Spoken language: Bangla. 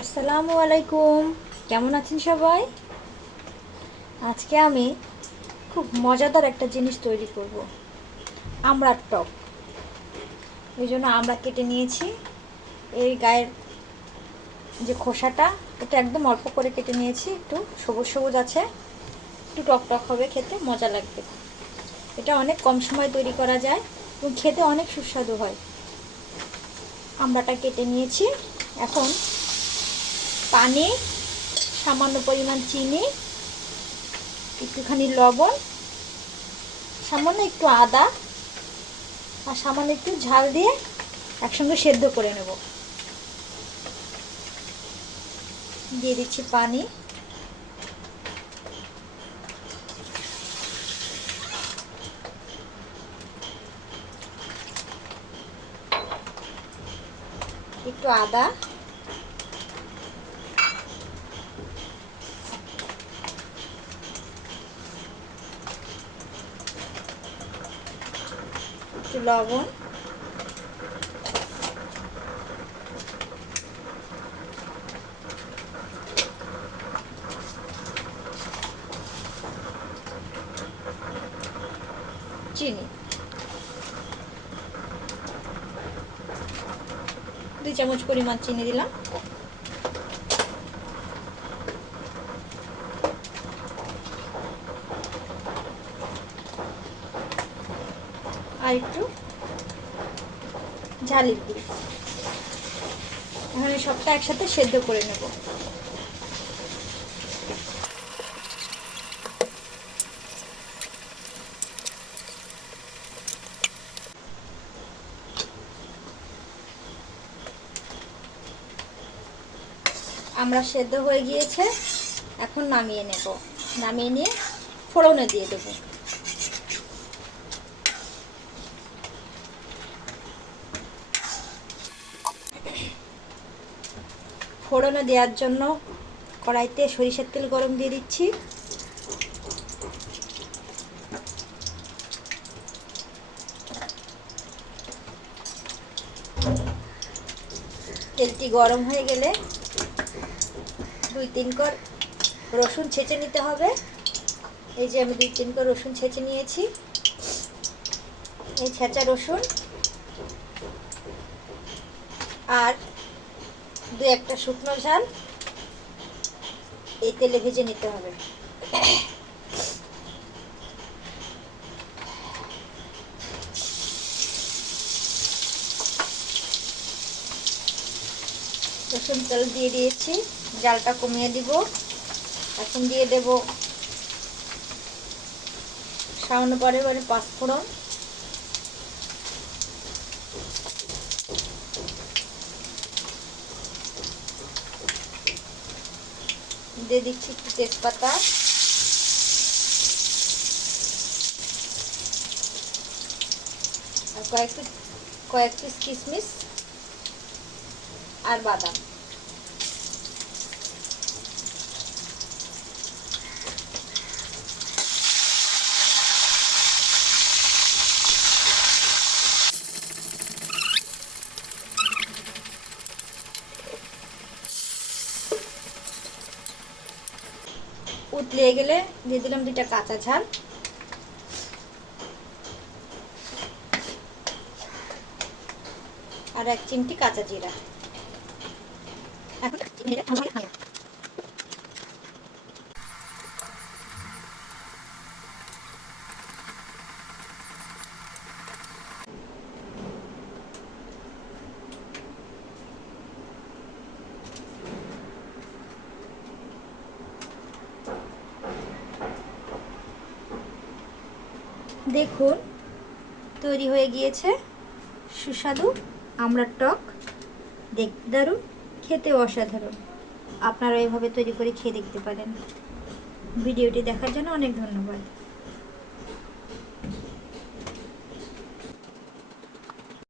আসসালামু আলাইকুম। কেমন আছেন সবাই? আজকে আমি খুব মজাদার একটা জিনিস তৈরি করব। আমড়ার টক। ওই জন্য আমরা কেটে নিয়েছি। এই গায়ের যে খোসাটা, এটা একদম অল্প করে কেটে নিয়েছি। একটু সবুজ সবুজ আছে। একটু টক টক হবে, খেতে মজা লাগবে। এটা অনেক কম সময় তৈরি করা যায় এবং খেতে অনেক সুস্বাদু হয়। আমড়াটা কেটে নিয়েছি। এখন পানি, সামান্য পরিমাণ চিনি, একটুখানি লবণ, সামান্য একটু আদা, আর সামান্য একটু ঝাল দিয়ে একসঙ্গে সেদ্ধ করে নেব। দিয়ে দিচ্ছি পানি। একটু আদা। একটু লবণ। চিনি। দুই চামচ পরিমাণ চিনি দিলাম। আর একটু ঝালের গুঁড়ি এখন সবটা একসাথে সেদ্ধ করে নেব। আমরা সেদ্ধ হয়ে গিয়েছে। এখন নামিয়ে নেব। নামিয়ে নিয়ে ফোড়নে দিয়ে দেবো। ফোড়নে দেওয়ার জন্য কড়াইতে সরিষার তেল গরম দিয়ে দিচ্ছি। তেলটি গরম হয়ে গেলে দুই তিন কর রসুন ছেঁচে নিতে হবে। এই যে আমি দুই তিন কর রসুন ছেঁচে নিয়েছি। এই ছেঁচা রসুন আর দু একটা শুকনো ঝাল এই তেলে ভেজে নিতে হবে। রসুন তেল দিয়ে দিয়েছি, জালটা কমিয়ে দিব। এখন দিয়ে দেব সামান্য পরে পরে পাঁচফোড়ন। দিয়ে দিচ্ছি একটু তেজপাতা। আর কয়েকটু কয়েক পিস কিশমিশ আর বাদাম। উতলিয়ে গেলে দিয়ে দিলাম দুইটা কাঁচা ঝাল। আর এক চিমটি কাঁচা জিরা। এখন দেখুন, তৈরি হয়ে গিয়েছে সুস্বাদু আমড়ার টক। দেখতে দারুণ খেতেও অসাধারণ। আপনারা এভাবে তৈরি করে খেয়ে দেখতে পারেন। ভিডিওটি দেখার জন্য অনেক ধন্যবাদ।